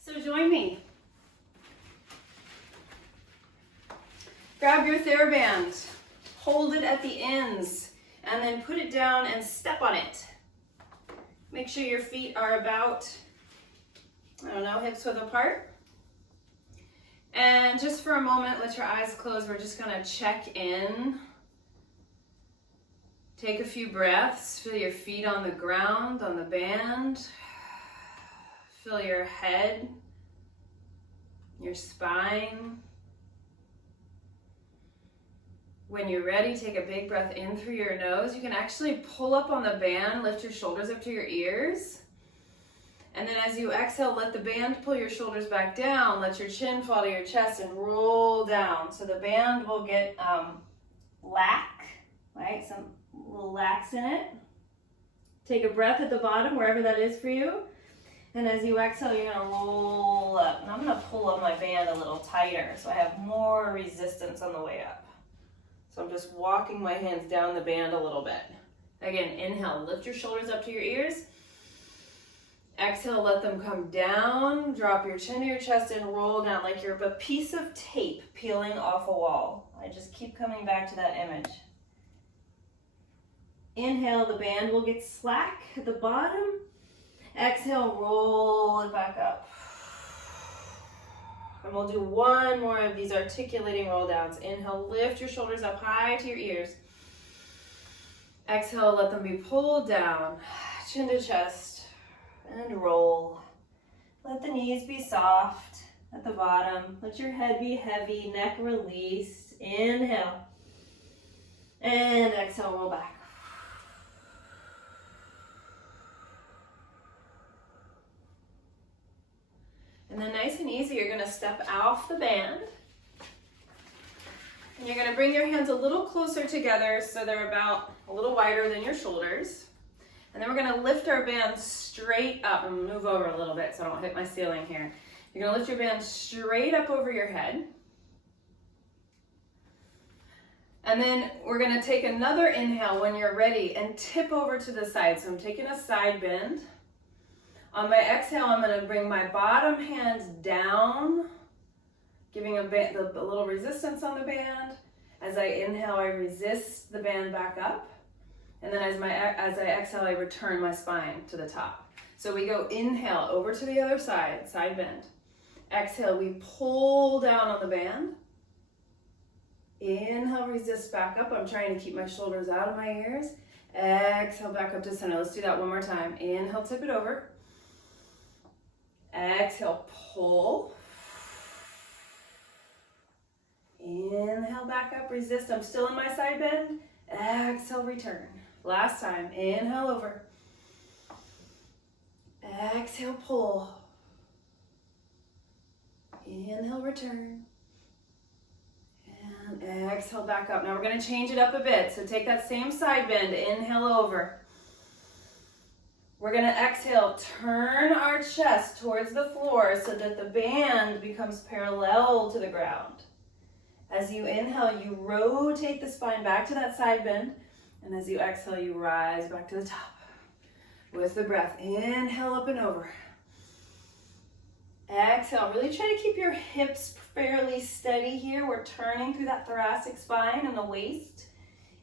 So join me. Grab your TheraBand, hold it at the ends, and then put it down and step on it. Make sure your feet are about, hips width apart. And just for a moment, let your eyes close. We're just gonna check in. Take a few breaths. Feel your feet on the ground, on the band. Feel your head, your spine. When you're ready, take a big breath in through your nose. You can actually pull up on the band, lift your shoulders up to your ears. And then as you exhale, let the band pull your shoulders back down. Let your chin fall to your chest and roll down. So the band will get lax, right? Some little lax in it. Take a breath at the bottom, wherever that is for you. And as you exhale, you're gonna roll up. And I'm gonna pull on my band a little tighter so I have more resistance on the way up. So I'm just walking my hands down the band a little bit. Again, inhale, lift your shoulders up to your ears. Exhale, let them come down. Drop your chin to your chest and roll down like you're a piece of tape peeling off a wall. I just keep coming back to that image. Inhale, the band will get slack at the bottom. Exhale, roll it back up. And we'll do one more of these articulating roll downs. Inhale, lift your shoulders up high to your ears. Exhale, let them be pulled down, chin to chest. And roll. Let the knees be soft at the bottom. Let your head be heavy, neck released. Inhale. And exhale, roll back. And then nice and easy, you're gonna step off the band. And you're gonna bring your hands a little closer together so they're about a little wider than your shoulders. And then we're gonna lift our band straight up. I'm gonna move over a little bit so I don't hit my ceiling here. You're gonna lift your band straight up over your head. And then we're gonna take another inhale when you're ready and tip over to the side. So I'm taking a side bend. On my exhale, I'm gonna bring my bottom hands down, giving a little resistance on the band. As I inhale, I resist the band back up. And then as I exhale, I return my spine to the top. So we go inhale over to the other side, side bend. Exhale, we pull down on the band. Inhale, resist back up. I'm trying to keep my shoulders out of my ears. Exhale, back up to center. Let's do that one more time. Inhale, tip it over. Exhale, pull. Inhale, back up, resist. I'm still in my side bend. Exhale, return. Last time, inhale over. Exhale, pull. Inhale, return. And exhale, back up. Now we're gonna change it up a bit. So take that same side bend, inhale over. We're gonna exhale, turn our chest towards the floor so that the band becomes parallel to the ground. As you inhale, you rotate the spine back to that side bend. And as you exhale, you rise back to the top. With the breath, inhale up and over. Exhale, really try to keep your hips fairly steady here. We're turning through that thoracic spine and the waist.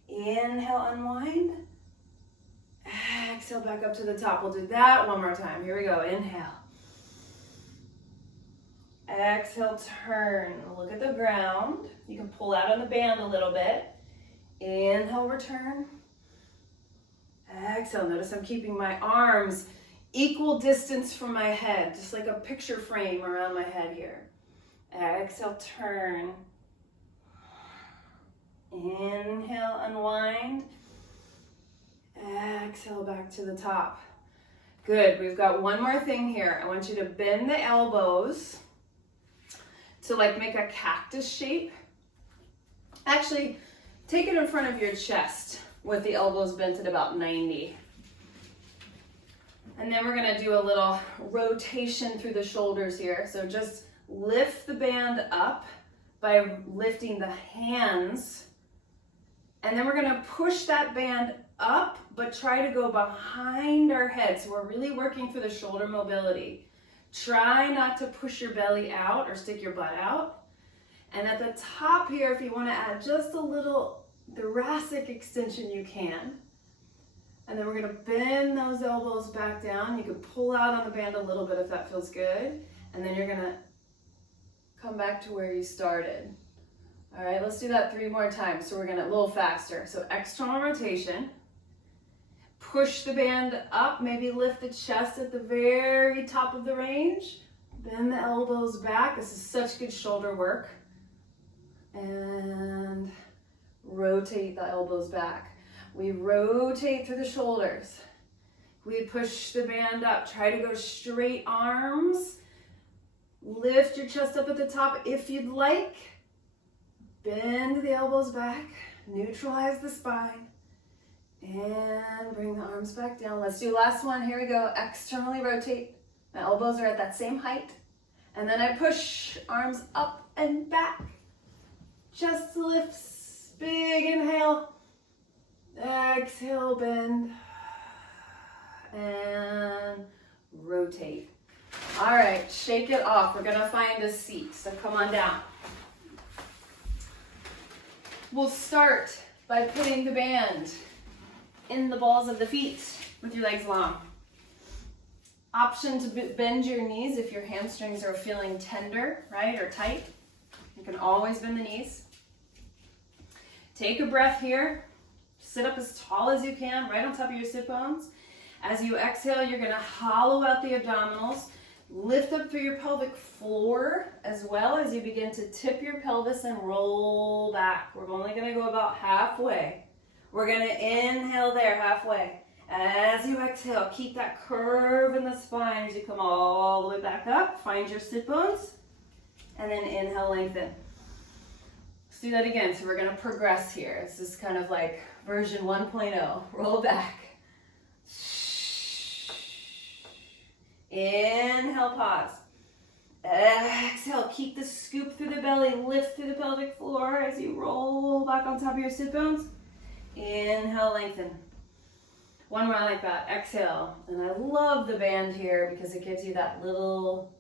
Inhale, unwind. Exhale, back up to the top. We'll do that one more time. Here we go, inhale. Exhale, turn, look at the ground. You can pull out on the band a little bit. Inhale, return. Exhale, notice I'm keeping my arms equal distance from my head, just like a picture frame around my head here. Exhale, turn. Inhale, unwind. Exhale, back to the top. Good, we've got one more thing here. I want you to bend the elbows to like make a cactus shape. Actually, take it in front of your chest with the elbows bent at about 90. And then we're gonna do a little rotation through the shoulders here. So just lift the band up by lifting the hands. And then we're gonna push that band up, but try to go behind our head. So we're really working for the shoulder mobility. Try not to push your belly out or stick your butt out. And at the top here, if you want to add just a little thoracic extension, you can. And then we're going to bend those elbows back down. You can pull out on the band a little bit if that feels good. And then you're going to come back to where you started. All right, let's do that 3 more times. So we're going to a little faster. So external rotation. Push the band up, maybe lift the chest at the very top of the range. Bend the elbows back. This is such good shoulder work. And rotate the elbows back. We rotate through the shoulders. We push the band up. Try to go straight arms. Lift your chest up at the top if you'd like. Bend the elbows back. Neutralize the spine. And bring the arms back down. Let's do last one. Here we go. Externally rotate. My elbows are at that same height. And then I push arms up and back. Chest lifts. Big inhale. Exhale, bend. And rotate. All right, shake it off. We're going to find a seat. So come on down. We'll start by putting the band in the balls of the feet with your legs long. Option to bend your knees if your hamstrings are feeling tender, right, or tight. You can always bend the knees. Take a breath here. Sit up as tall as you can, right on top of your sit bones. As you exhale, you're going to hollow out the abdominals. Lift up through your pelvic floor as well as you begin to tip your pelvis and roll back. We're only going to go about halfway. We're going to inhale there halfway. As you exhale, keep that curve in the spine as you come all the way back up. Find your sit bones. And then inhale, lengthen. Let's do that again. So we're going to progress here. This is kind of like version 1.0. Roll back. Inhale, pause. Exhale, keep the scoop through the belly. Lift through the pelvic floor as you roll back on top of your sit bones. Inhale, lengthen. One more like that. Exhale. And I love the band here because it gives you that little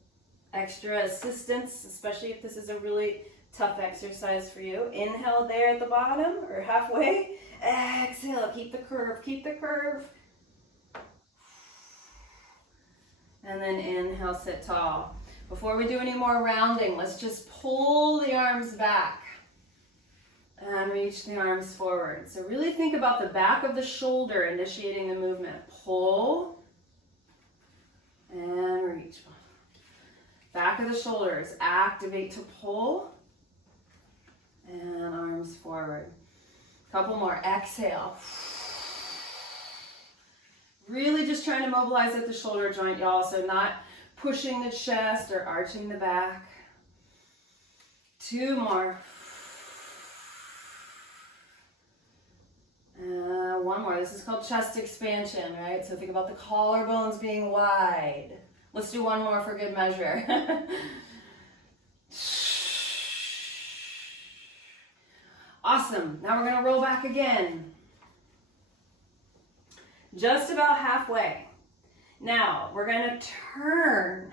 extra assistance, especially if this is a really tough exercise for you. Inhale there at the bottom or halfway. Exhale. Keep the curve. Keep the curve. And then inhale, sit tall. Before we do any more rounding, let's just pull the arms back. And reach the arms forward. So really think about the back of the shoulder initiating the movement. Pull and reach. Back of the shoulders, activate to pull and arms forward. Couple more, exhale. Really just trying to mobilize at the shoulder joint, y'all, so not pushing the chest or arching the back. 2 more. 1 more. This is called chest expansion, right? So think about the collarbones being wide. Let's do 1 more for good measure. Awesome. Now we're going to roll back again. Just about halfway. Now we're going to turn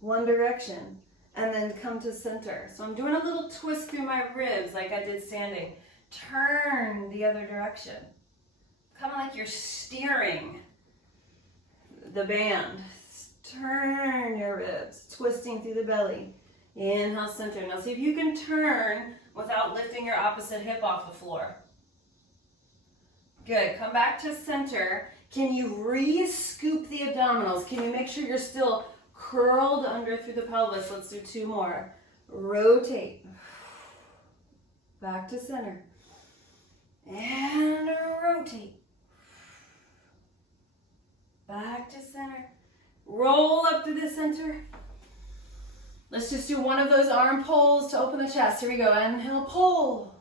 one direction and then come to center. So I'm doing a little twist through my ribs like I did standing. Turn the other direction. Kind of like you're steering the band. Turn your ribs, twisting through the belly. Inhale, center. Now see if you can turn without lifting your opposite hip off the floor. Good. Come back to center. Can you re-scoop the abdominals? Can you make sure you're still curled under through the pelvis? Let's do 2 more. Rotate. Back to center. And rotate. Back to center. Roll up to the center. Let's just do 1 of those arm pulls to open the chest. Here we go. Inhale, pull.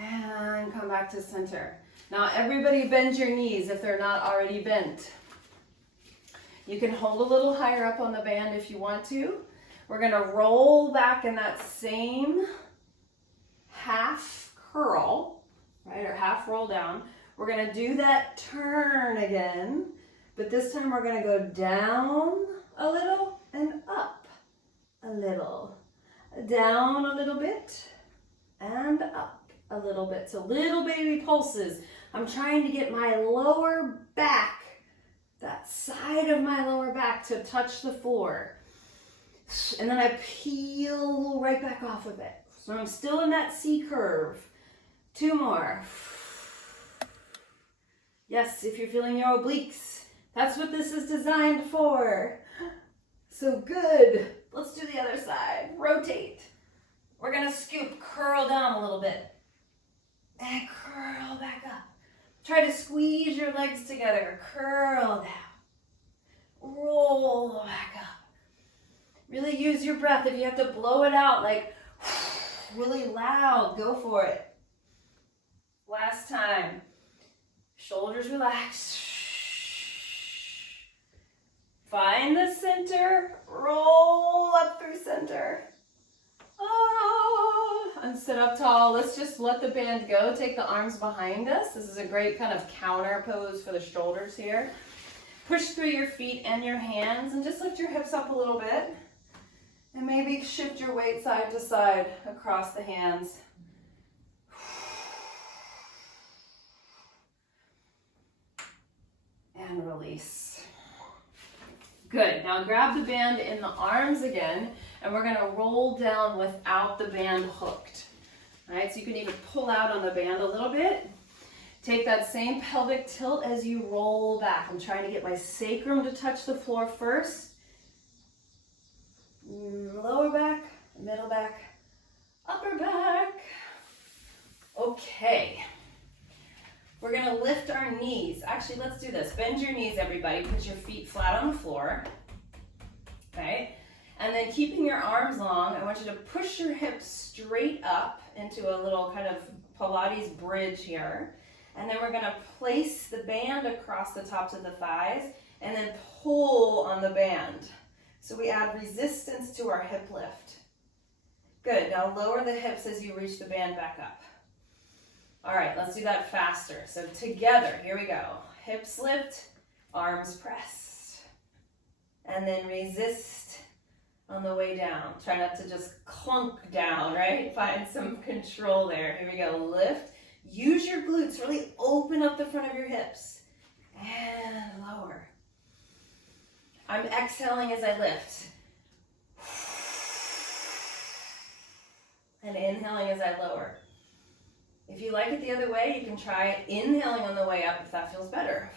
And come back to center. Now everybody bend your knees if they're not already bent. You can hold a little higher up on the band if you want to. We're going to roll back in that same half curl, right, or half roll down. We're going to do that turn again, But this time we're gonna go down a little and up a little. Down a little bit and up a little bit. So little baby pulses. I'm trying to get my lower back, that side of my lower back, to touch the floor. And then I peel right back off of it. So I'm still in that C curve. 2 more. Yes, if you're feeling your obliques, that's what this is designed for. So good. Let's do the other side. Rotate. We're gonna scoop, curl down a little bit. And curl back up. Try to squeeze your legs together. Curl down. Roll back up. Really use your breath. If you have to blow it out like really loud, go for it. Last time. Shoulders relax. Find the center. Roll up through center. And sit up tall. Let's just let the band go. Take the arms behind us. This is a great kind of counter pose for the shoulders here. Push through your feet and your hands and just lift your hips up a little bit. And maybe shift your weight side to side across the hands. And release. Good. Now grab the band in the arms again, and we're going to roll down without the band hooked. All right, so you can even pull out on the band a little bit. Take that same pelvic tilt as you roll back. I'm trying to get my sacrum to touch the floor first. Lower back, middle back, upper back. Okay. We're gonna lift our knees. Actually, let's do this. Bend your knees, everybody. Put your feet flat on the floor. Okay? And then keeping your arms long, I want you to push your hips straight up into a little kind of Pilates bridge here. And then we're gonna place the band across the tops of the thighs and then pull on the band. So we add resistance to our hip lift. Good, now lower the hips as you reach the band back up. All right, let's do that faster. So together, here we go. Hips lift, arms press. And then resist on the way down. Try not to just clunk down, right? Find some control there. Here we go, lift. Use your glutes, really open up the front of your hips. And lower. I'm exhaling as I lift. And inhaling as I lower. If you like it the other way, you can try inhaling on the way up if that feels better.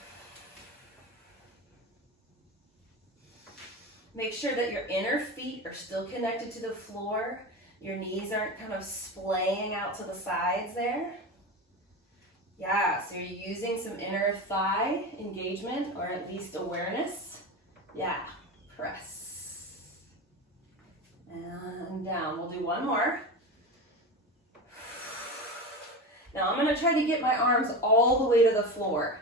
Make sure that your inner feet are still connected to the floor. Your knees aren't kind of splaying out to the sides there. Yeah, so you're using some inner thigh engagement or at least awareness. Yeah, press. And down. We'll do one more. Now I'm going to try to get my arms all the way to the floor.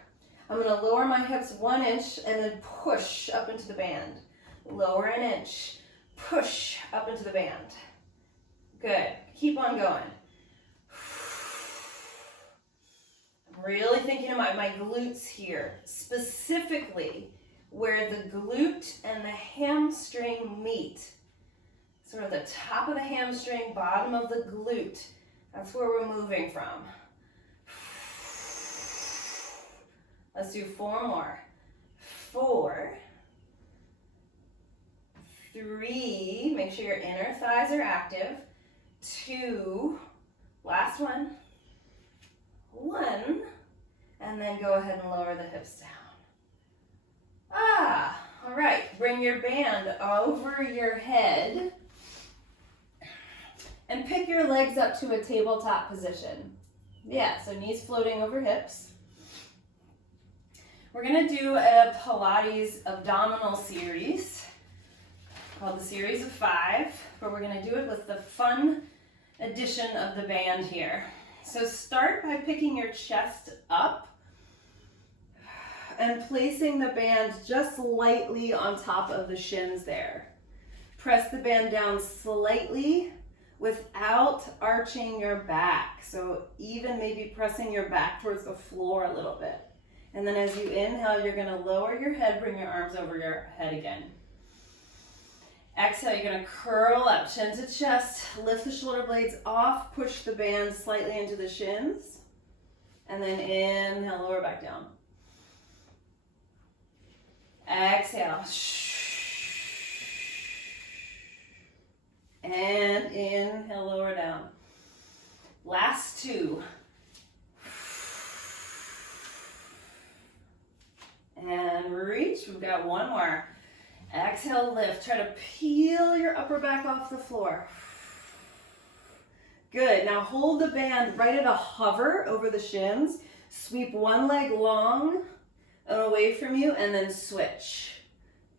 I'm going to lower my hips 1 inch and then push up into the band. Lower an inch, push up into the band. Good. Keep on going. I'm really thinking about my glutes here, specifically where the glute and the hamstring meet. Sort of the top of the hamstring, bottom of the glute. That's where we're moving from. Let's do 4 more. 4, 3, make sure your inner thighs are active. 2, last one. 1, and then go ahead and lower the hips down. All right, bring your band over your head and pick your legs up to a tabletop position. Yeah, so knees floating over hips. We're gonna do a Pilates abdominal series called the Series of 5, but we're gonna do it with the fun addition of the band here. So start by picking your chest up and placing the band just lightly on top of the shins there. Press the band down slightly without arching your back. So even maybe pressing your back towards the floor a little bit. And then as you inhale, you're gonna lower your head, bring your arms over your head again. Exhale, you're gonna curl up, chin to chest, lift the shoulder blades off, push the band slightly into the shins, and then inhale, lower back down. Exhale. And inhale, lower down. Last two. And reach, we've got one more. Exhale, lift. Try to peel your upper back off the floor. Good. Now hold the band right at a hover over the shins. Sweep one leg long and away from you, and then switch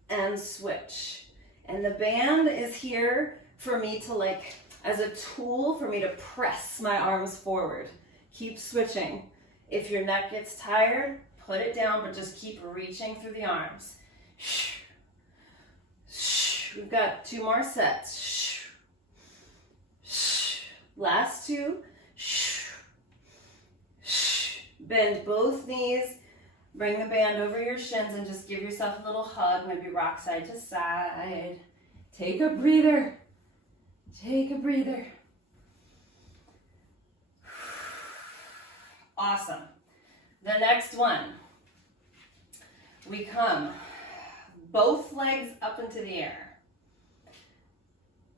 and switch. And the band is here for me to, like, as a tool for me to press my arms forward. Keep switching. If your neck gets tired, put it down, but just keep reaching through the arms. We've got two more sets. Last two. Bend both knees. Bring the band over your shins and just give yourself a little hug. Maybe rock side to side. Take a breather. Take a breather. Awesome. The next one. We come both legs up into the air.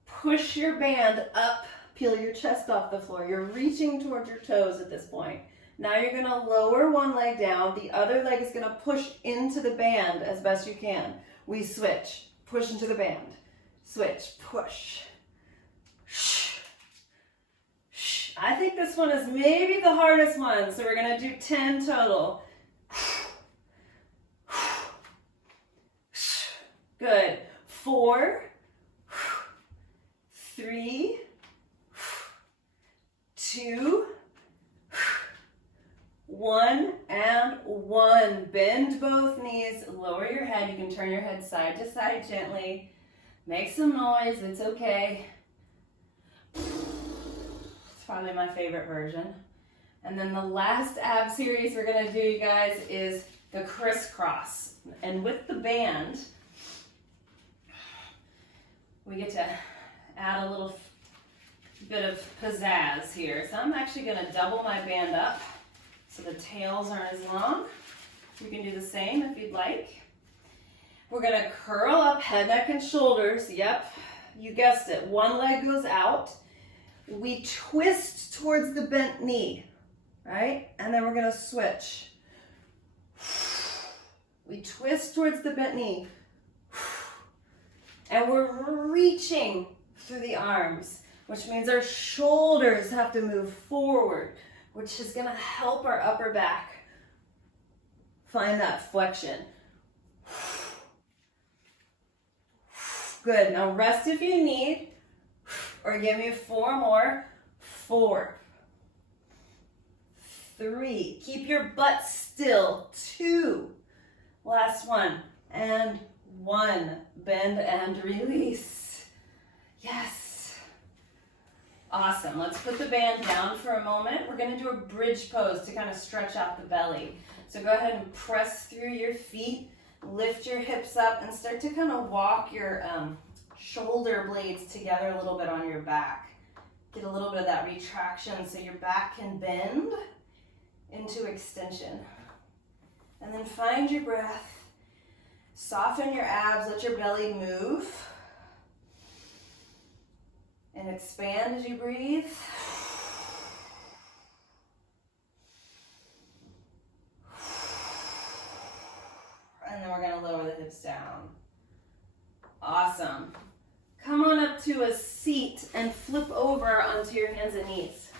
Push your band up, peel your chest off the floor. You're reaching towards your toes at this point. Now you're gonna lower one leg down. The other leg is gonna push into the band as best you can. We switch, push into the band. Switch, push. I think this one is maybe the hardest one, so we're gonna do 10 total. Good. 4, 3, 2, 1, and 1. Bend both knees, lower your head. You can turn your head side to side gently. Make some noise, it's okay. It's probably my favorite version. And then the last ab series we're gonna do, you guys, is the crisscross. And with the band, we get to add a little bit of pizzazz here. So I'm actually gonna double my band up so the tails aren't as long. You can do the same if you'd like. We're gonna curl up, head, neck, and shoulders. Yep, you guessed it. One leg goes out. We twist towards the bent knee, right? And then we're gonna switch. We twist towards the bent knee. And we're reaching through the arms, which means our shoulders have to move forward, which is gonna help our upper back find that flexion. Good, now rest if you need, or give me 4 more. 4, 3, keep your butt still. 2, last one, and 1, bend and release. Yes. Awesome. Let's put the band down for a moment. We're going to do a bridge pose to kind of stretch out the belly. So go ahead and press through your feet, lift your hips up, and start to kind of walk your shoulder blades together a little bit on your back. Get a little bit of that retraction so your back can bend into extension. And then find your breath. Soften your abs, let your belly move. And expand as you breathe. And then we're going to lower the hips down. Awesome. Come on up to a seat and flip over onto your hands and knees.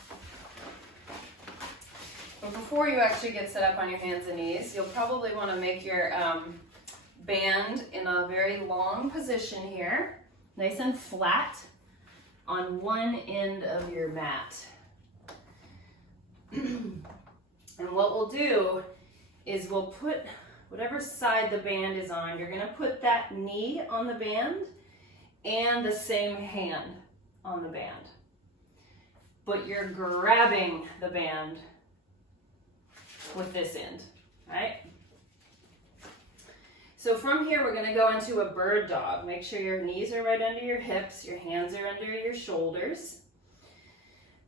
But before you actually get set up on your hands and knees, you'll probably want to make your band in a very long position here, nice and flat on one end of your mat. And what we'll do is we'll put whatever side the band is on, you're gonna put that knee on the band and the same hand on the band. But you're grabbing the band with this end, right? So from here, we're gonna go into a bird dog. Make sure your knees are right under your hips, your hands are under your shoulders.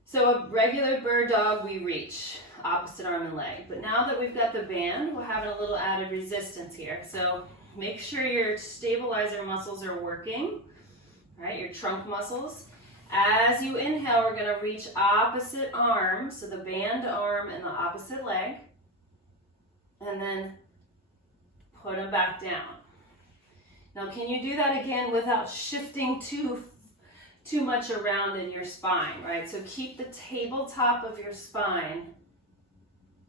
So a regular bird dog, we reach opposite arm and leg. But now that we've got the band, we're having a little added resistance here. So make sure your stabilizer muscles are working, right? Your trunk muscles. As you inhale, we're gonna reach opposite arm, so the band arm and the opposite leg. And then put them back down. Now, can you do that again without shifting too much around in your spine, right? So keep the tabletop of your spine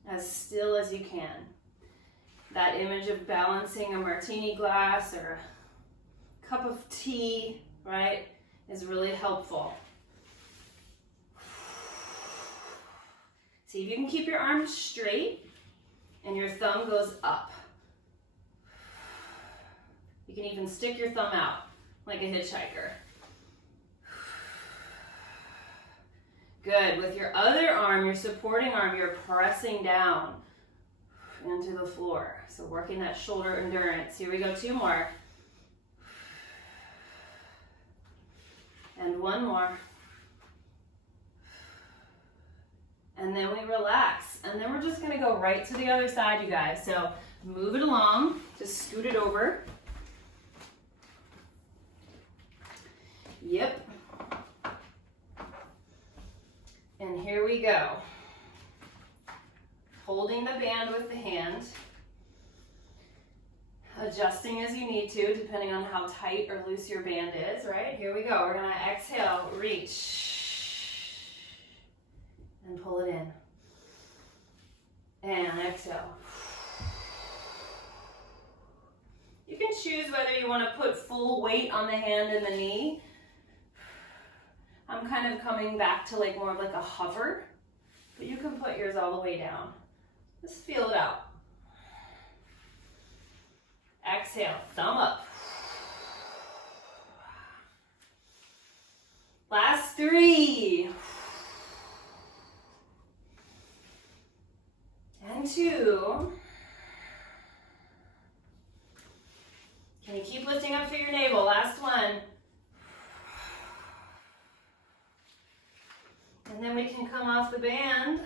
as still as you can. That image of balancing a martini glass or a cup of tea, right, is really helpful. See if you can keep your arms straight and your thumb goes up. You can even stick your thumb out like a hitchhiker. Good. With your other arm, your supporting arm, you're pressing down into the floor. So working that shoulder endurance. Here we go, 2 more. And 1 more. And then we relax. And then we're just gonna go right to the other side, you guys. So move it along, just scoot it over. Yep. And here we go. Holding the band with the hand. Adjusting as you need to, depending on how tight or loose your band is, right? Here we go. We're gonna exhale, reach. And pull it in. And exhale. You can choose whether you want to put full weight on the hand and the knee. I'm kind of coming back to like more of like a hover, but you can put yours all the way down. Just feel it out. Exhale, thumb up. Last 3. And 2. Can you keep lifting up through your navel? Last 1. And then we can come off the band.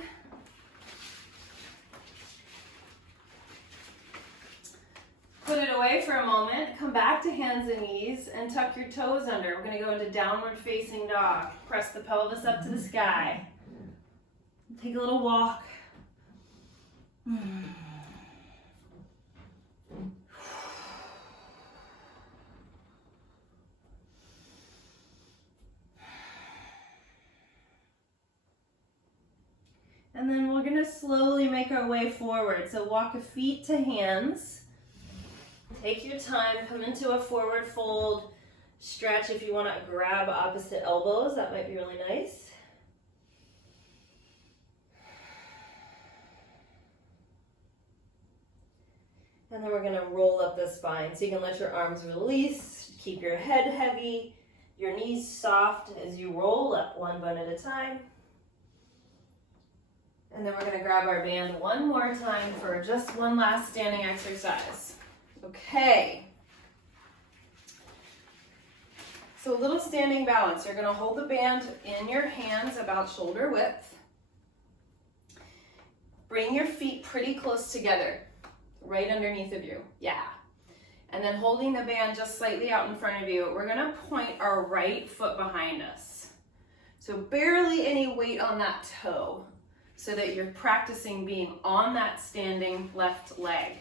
Put it away for a moment. Come back to hands and knees and tuck your toes under. We're going to go into downward facing dog. Press the pelvis up to the sky. Take a little walk. And then we're gonna slowly make our way forward. So walk the feet to hands. Take your time, come into a forward fold. Stretch if you wanna grab opposite elbows, that might be really nice. And then we're gonna roll up the spine. So you can let your arms release, keep your head heavy, your knees soft as you roll up 1 bone at a time. And then we're gonna grab our band 1 more time for just 1 last standing exercise. Okay. So a little standing balance. You're gonna hold the band in your hands about shoulder width. Bring your feet pretty close together, right underneath of you. Yeah. And then holding the band just slightly out in front of you, we're gonna point our right foot behind us. So barely any weight on that toe, so that you're practicing being on that standing left leg.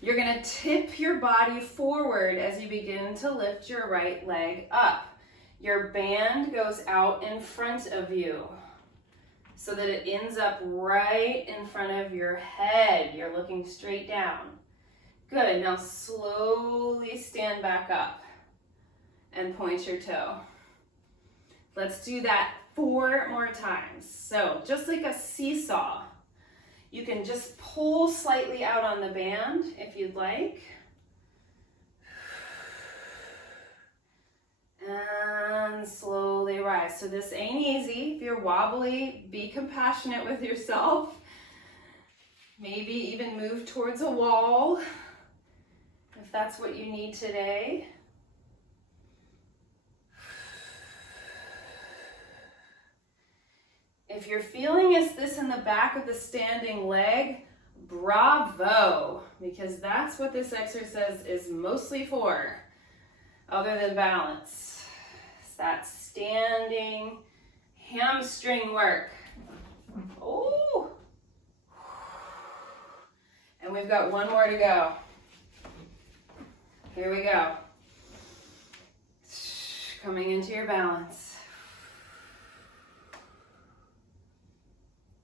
You're gonna tip your body forward as you begin to lift your right leg up. Your band goes out in front of you so that it ends up right in front of your head. You're looking straight down. Good, now slowly stand back up and point your toe. Let's do that 4 more times. So just like a seesaw, you can just pull slightly out on the band if you'd like. And slowly rise. So this ain't easy. If you're wobbly, be compassionate with yourself. Maybe even move towards a wall if that's what you need today. If you're feeling this in the back of the standing leg, bravo, because that's what this exercise is mostly for, other than balance. It's that standing hamstring work. Oh, and we've got one more to go. Here we go. Coming into your balance.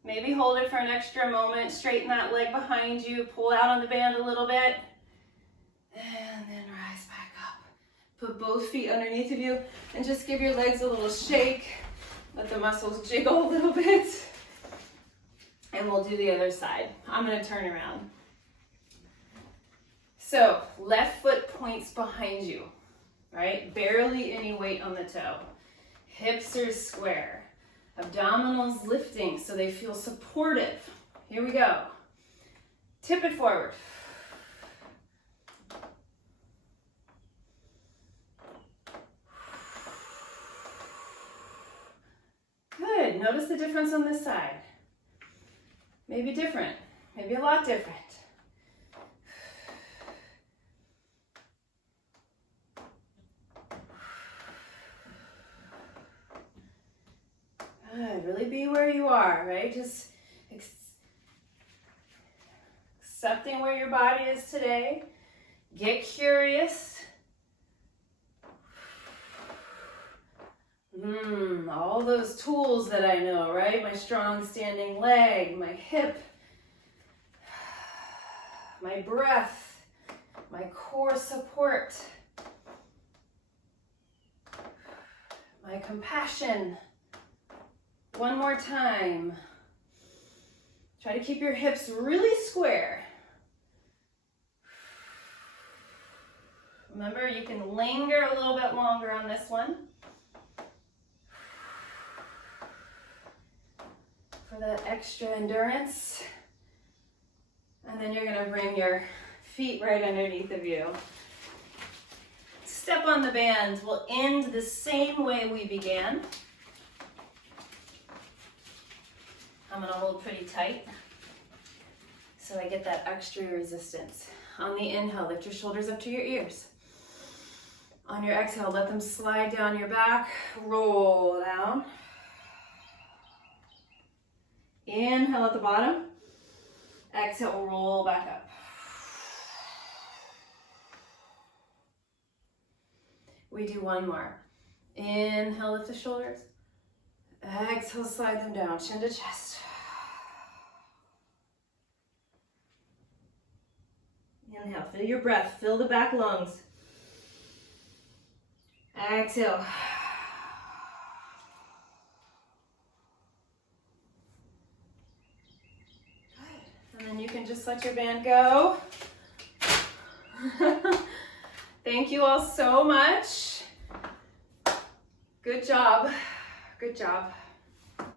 Maybe hold it for an extra moment, straighten that leg behind you, pull out on the band a little bit, and then rise back up. Put both feet underneath of you and just give your legs a little shake. Let the muscles jiggle a little bit. And we'll do the other side. I'm gonna turn around. So, left foot points behind you, right? Barely any weight on the toe. Hips are square. Abdominals lifting so they feel supportive. Here we go. Tip it forward. Good. Notice the difference on this side. Maybe different. Maybe a lot different. Good. Really be where you are, right? Just accepting where your body is today. Get curious. All those tools that I know, right? My strong standing leg, my hip, my breath, my core support, my compassion. One more time. Try to keep your hips really square. Remember, you can linger a little bit longer on this one. For that extra endurance. And then you're gonna bring your feet right underneath of you. Step on the band. We'll end the same way we began. I'm gonna hold pretty tight so I get that extra resistance. On the inhale, lift your shoulders up to your ears. On your exhale, let them slide down your back, roll down. Inhale at the bottom. Exhale, roll back up. We do one more. Inhale, lift the shoulders. Exhale, slide them down, chin to chest. Inhale, feel your breath, fill the back lungs. Exhale. Good. And then you can just let your band go. Thank you all so much. Good job. Good job.